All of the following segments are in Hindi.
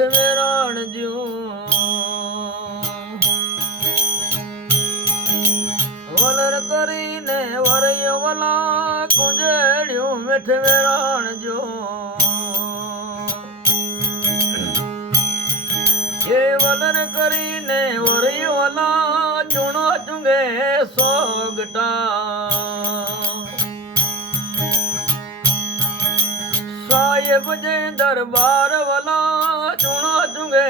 मिठवे रण ज्यों वलर करीने वरयो वला कुंजेड़ियों मिठवे रण ज्यों ये वलर करीने वरयो वला चुनो चुंगे सोगटा साहिब जे दरबार वाला चुनो चुंगे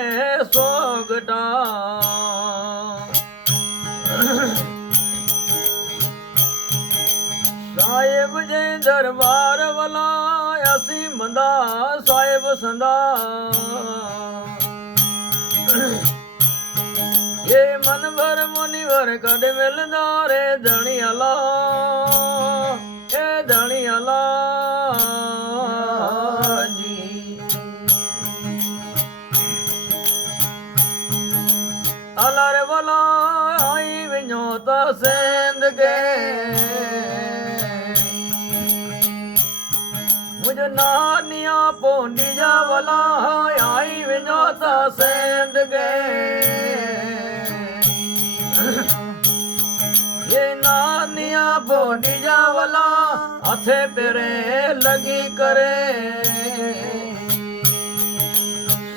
सोगटा साहिब जे दरबार वाला असी मंदा साहिब संदा ये मन भर मुनिवर कद मिलदा रे धणियाला ए धणियाला अलर वाला आई विन्योता सेंद के मुझे नानिया पोंडिया वाला आई विन्योता सेंद के ये नानिया पोंडिया वाला हथे पेरे लगी करे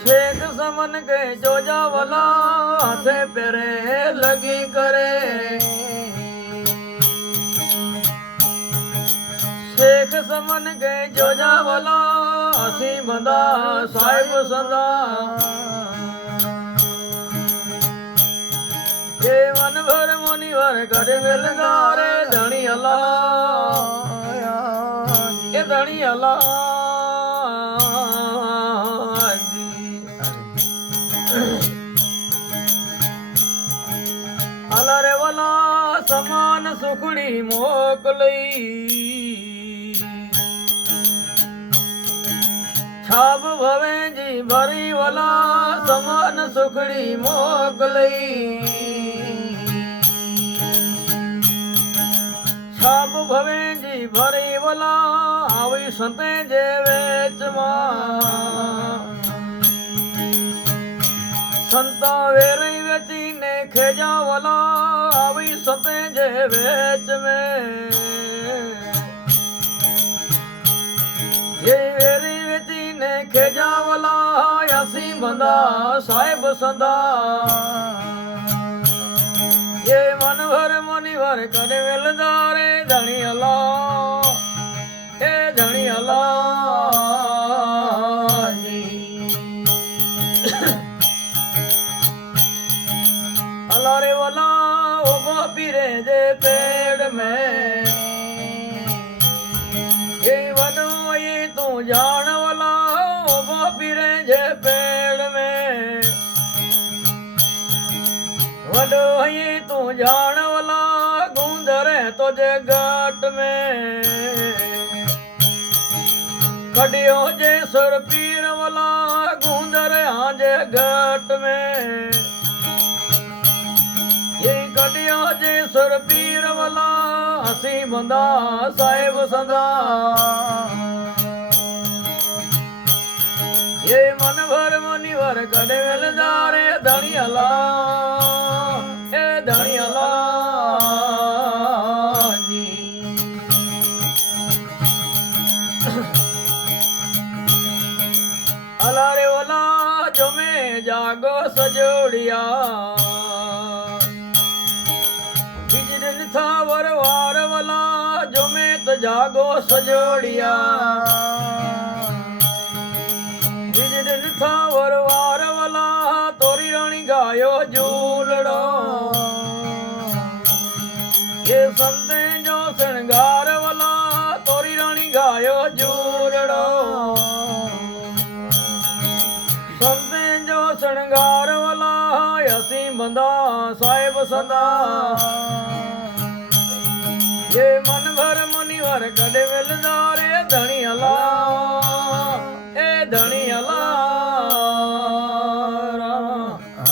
शेख समन के जोजा वाला हाथे पेरे लगी करे शेख समन के जोजा वाला हसी बंदा साहिब संदा ये मन भर मुनिवर कर मिलदारे धनी अल्लाह ये धनी अल्लाह अलर वाला समान सुखड़ी मोकलई छाप भवे जी भरी वाला समान सुखड़ी मोकलई छाप भवे जी भरी वाला आवी संते जे वेच संता वेरई वेची ने खेजा वाला आवी सते जे वेच में ये वेरी वेची ने खेजा वाला यासी बंदा साहिब संदा ये मन भर मनी भर करे मिलदारे धनी अल्लाह ए धनी अल्लाह अलारे वाला वो पीरे दे पेड़ में ये वनो ये तू जान वाला वो पीरे जे पेड़ में वनो ये तू जान वाला गुंदरे तो जे घाट में कडियो जे सुर पीर वाला गुंदरे जे घाट में ये कटिया जे सुर पीर वाला हसी बंदा साहिब संदा ये मन भर मुनिवर कड़े मिलदारे धनियाला ए धनियाला जी अलारे वाला जो में जागो सजोड़िया था वरवार वाला जो में तो जागो सजोड़िया जिस था वरवार वाला तोरी रानी गायो झूलड़ो ये संते जो श्रृंगार वाला तोरी रानी गायो झूलड़ो संते जो श्रृंगार वाला हसी बंदा साहिब सदा ये मन भर मुनिवर कद मिलदारे